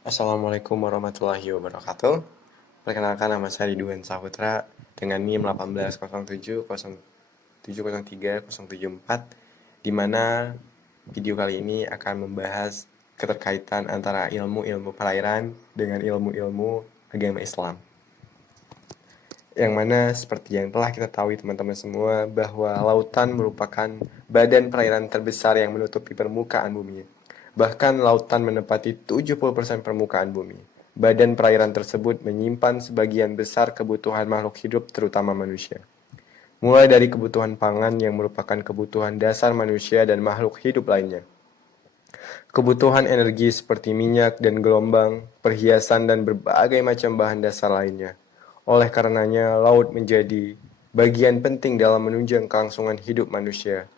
Assalamualaikum warahmatullahi wabarakatuh. Perkenalkan, nama saya Ridwan Saputra dengan NIM 1807007030774, di mana video kali ini akan membahas keterkaitan antara ilmu-ilmu perairan dengan ilmu-ilmu agama Islam. Yang mana seperti yang telah kita tahu teman-teman semua, bahwa lautan merupakan badan perairan terbesar yang menutupi permukaan bumi. Bahkan lautan menempati 70% permukaan bumi. Badan perairan tersebut menyimpan sebagian besar kebutuhan makhluk hidup, terutama manusia. Mulai dari kebutuhan pangan yang merupakan kebutuhan dasar manusia dan makhluk hidup lainnya. Kebutuhan energi seperti minyak dan gelombang, perhiasan, dan berbagai macam bahan dasar lainnya. Oleh karenanya, laut menjadi bagian penting dalam menunjang kelangsungan hidup manusia.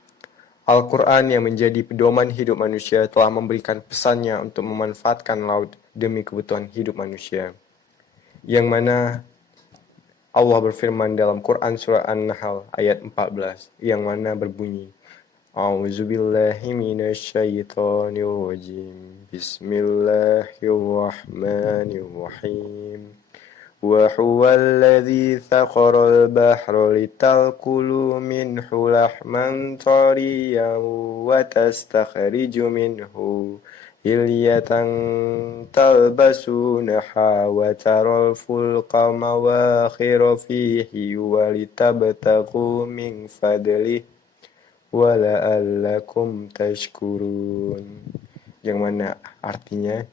Al-Quran yang menjadi pedoman hidup manusia telah memberikan pesannya untuk memanfaatkan laut demi kebutuhan hidup manusia. Yang mana Allah berfirman dalam Quran surah An-Nahl ayat 14, yang mana berbunyi, A'udzubillahi minasyaitonirrajim. Bismillahirrahmanirrahim. وهو الذي سخر البحر لتأكلوا منه لحما طريا وتستخرج منه حلية تلبسونها وترى الفلك مواخر فيه ولتبتغوا من فضله ولعلكم تشكرون. Yang mana artinya,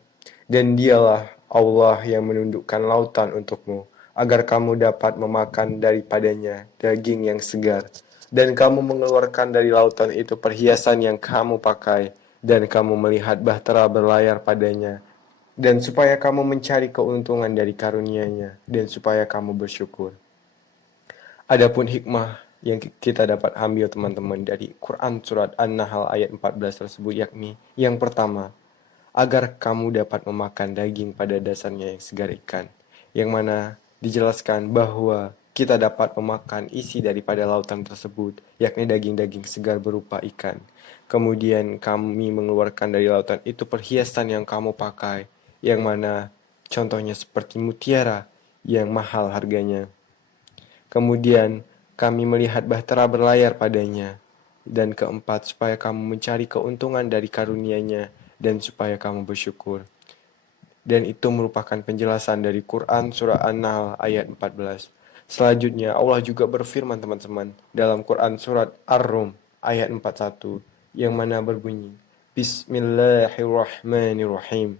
dan dialah Allah yang menundukkan lautan untukmu, agar kamu dapat memakan daripadanya daging yang segar, dan kamu mengeluarkan dari lautan itu perhiasan yang kamu pakai, dan kamu melihat bahtera berlayar padanya, dan supaya kamu mencari keuntungan dari karunia-Nya, dan supaya kamu bersyukur. Adapun hikmah yang kita dapat ambil teman-teman dari Quran surat An-Nahl ayat 14 tersebut, yakni yang pertama, agar kamu dapat memakan daging pada dasarnya yang segar ikan, yang mana dijelaskan bahwa kita dapat memakan isi daripada lautan tersebut, yakni daging-daging segar berupa ikan. Kemudian kami mengeluarkan dari lautan itu perhiasan yang kamu pakai, yang mana contohnya seperti mutiara yang mahal harganya. Kemudian kami melihat bahtera berlayar padanya. Dan keempat, supaya kamu mencari keuntungan dari karunia-Nya, dan supaya kamu bersyukur. Dan itu merupakan penjelasan dari Quran surah An-Nahl ayat 14. Selanjutnya Allah juga berfirman teman-teman dalam Quran surat Ar-Rum ayat 41, yang mana berbunyi, Bismillahirrahmanirrahim.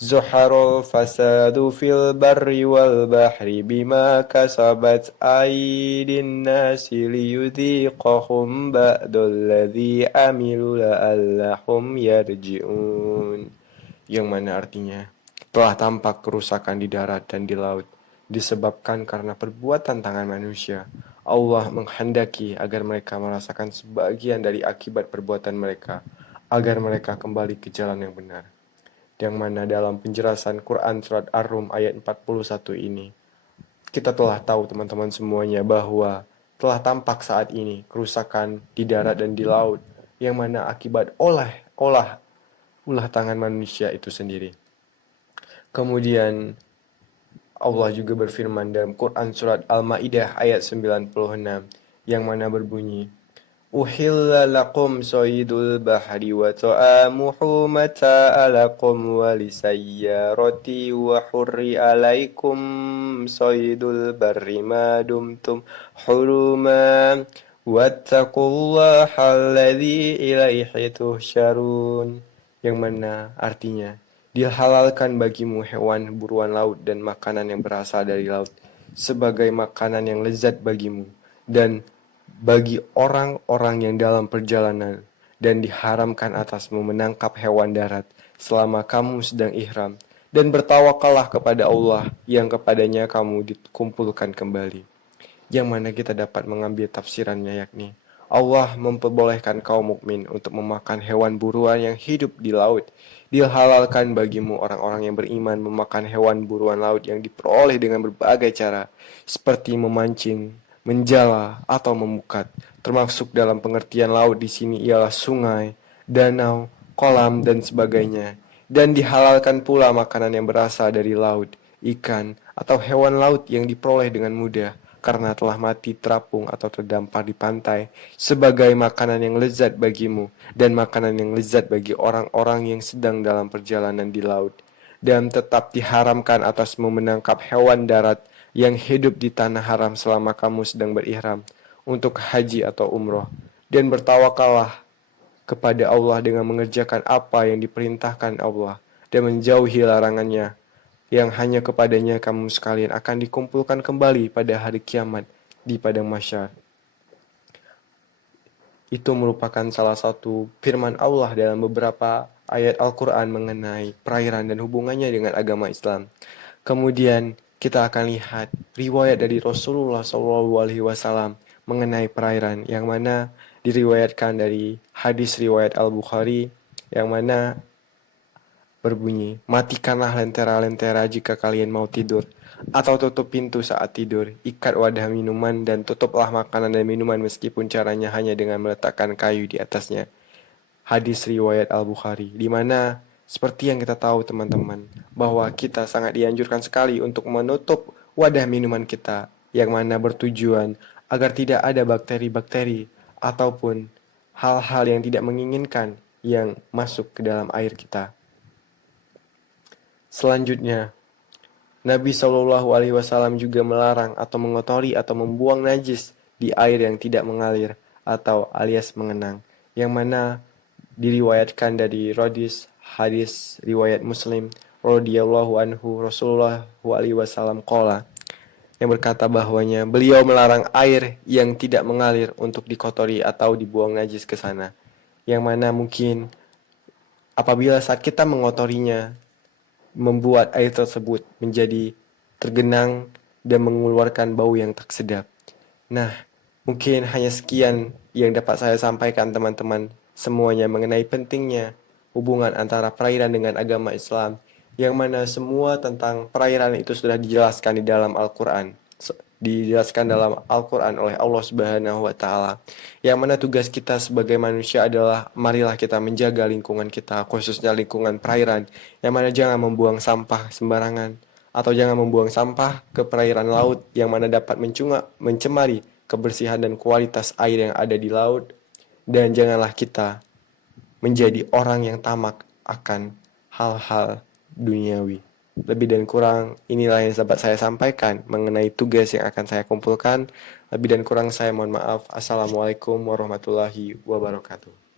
Zuharul fasadu fil barri wal bahri bima kasabat aydin nasi liyudhiqahum ba'dalladzi amilu la'allahum yarji'un. Yang mana artinya, telah tampak kerusakan di darat dan di laut disebabkan karena perbuatan tangan manusia. Allah menghendaki agar mereka merasakan sebagian dari akibat perbuatan mereka, agar mereka kembali ke jalan yang benar. Yang mana dalam penjelasan Quran surat Ar-Rum ayat 41 ini, kita telah tahu teman-teman semuanya bahwa telah tampak saat ini kerusakan di darat dan di laut, yang mana akibat ulah tangan manusia itu sendiri. Kemudian Allah juga berfirman dalam Quran surat Al-Maidah ayat 96, yang mana berbunyi, Uhilla lakum saydul bahri wa ta'amuhu mata'a lakum wa lisayyarati wa hurri alaikum saydul barri ma dumtum huruma wattaqullaha alladzi ilaihi tuhsyarun. Yang mana artinya, dihalalkan bagimu hewan buruan laut dan makanan yang berasal dari laut sebagai makanan yang lezat bagimu dan bagi orang-orang yang dalam perjalanan, dan diharamkan atasmu menangkap hewan darat selama kamu sedang ihram, dan bertawakallah kepada Allah yang kepadanya kamu dikumpulkan kembali. Yang mana kita dapat mengambil tafsirannya, yakni Allah memperbolehkan kaum mukmin untuk memakan hewan buruan yang hidup di laut. Dihalalkan bagimu orang-orang yang beriman memakan hewan buruan laut yang diperoleh dengan berbagai cara, seperti memancing, menjala, atau memukat. Termasuk dalam pengertian laut di sini ialah sungai, danau, kolam, dan sebagainya, Dan dihalalkan pula makanan yang berasal dari laut, ikan, atau hewan laut yang diperoleh dengan mudah karena telah mati terapung atau terdampar di pantai sebagai makanan yang lezat bagimu dan makanan yang lezat bagi orang-orang yang sedang dalam perjalanan di laut. Dan tetap diharamkan atasmu menangkap hewan darat yang hidup di tanah haram selama kamu sedang berihram untuk haji atau umroh. Dan bertawakallah kepada Allah dengan mengerjakan apa yang diperintahkan Allah dan menjauhi larangannya, yang hanya kepadanya kamu sekalian akan dikumpulkan kembali pada hari kiamat di padang mahsyar. Itu merupakan salah satu firman Allah dalam beberapa ayat Al-Quran mengenai perairan dan hubungannya dengan agama Islam. Kemudian kita akan lihat riwayat dari Rasulullah SAW mengenai perairan, yang mana diriwayatkan dari hadis riwayat Al-Bukhari, yang mana berbunyi, "Matikanlah lentera-lentera jika kalian mau tidur, atau tutup pintu saat tidur, ikat wadah minuman dan tutuplah makanan dan minuman meskipun caranya hanya dengan meletakkan kayu di atasnya." Hadis riwayat Al-Bukhari, di mana seperti yang kita tahu teman-teman, bahwa kita sangat dianjurkan sekali untuk menutup wadah minuman kita, yang mana bertujuan agar tidak ada bakteri-bakteri ataupun hal-hal yang tidak menginginkan yang masuk ke dalam air kita. Selanjutnya, Nabi SAW juga melarang atau mengotori atau membuang najis di air yang tidak mengalir atau alias mengenang, yang mana diriwayatkan dari hadis riwayat Muslim radhiyallahu anhu, Rasulullah SAW qala, yang berkata bahwanya beliau melarang air yang tidak mengalir untuk dikotori atau dibuang najis ke sana, yang mana mungkin apabila saat kita mengotorinya membuat air tersebut menjadi tergenang dan mengeluarkan bau yang tak sedap. Nah, mungkin hanya sekian yang dapat saya sampaikan teman-teman semuanya mengenai pentingnya hubungan antara perairan dengan agama Islam, yang mana semua tentang perairan itu sudah dijelaskan di dalam Al-Quran. Dijelaskan dalam Al-Quran oleh Allah Subhanahu wa Ta'ala, yang mana tugas kita sebagai manusia adalah marilah kita menjaga lingkungan kita, khususnya lingkungan perairan, yang mana jangan membuang sampah sembarangan atau jangan membuang sampah ke perairan laut, yang mana dapat mencemari kebersihan dan kualitas air yang ada di laut. Dan janganlah kita menjadi orang yang tamak akan hal-hal duniawi. Lebih dan kurang inilah yang dapat saya sampaikan mengenai tugas yang akan saya kumpulkan. Lebih dan kurang saya mohon maaf. Assalamualaikum warahmatullahi wabarakatuh.